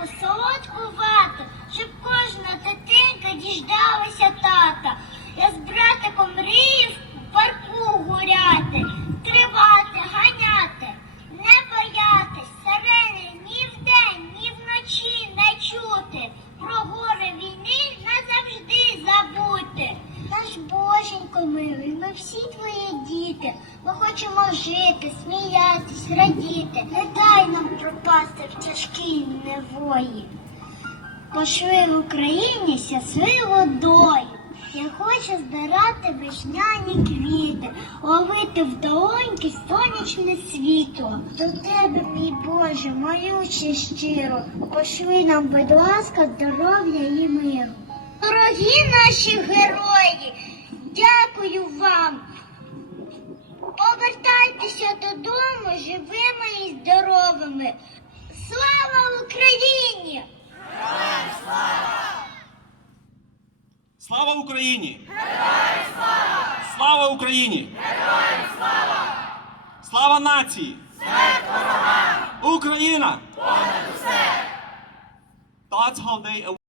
теплу, солодку вату, щоб кожна дитинка діждалася тата. Я з братиком мрію в парку гуляти, тривати, ганяти, не боятись, сирени ні вдень, ні вночі не чути, про горе війни назавжди забути. Наш Боженько милий, ми всі твої діти, ми хочемо жити, сміятись, радіти, не дай нам пропасти в тяжкій невої. Пошли в Україні щасливу долю. Я хочу збирати вишняні квіти, ловити в долоньки сонячне світло. До тебе, мій Боже, молюся щиро, пошли нам, будь ласка, здоров'я і миру. Дорогі наші герої, дякую вам. Повертайтеся додому живими і здоровими. Слава Україні! Героям слава! Слава Україні! Героям слава! Слава Україні! Героям слава! Слава нації! Смерть ворогам! Україна! Понад усе! God's holiday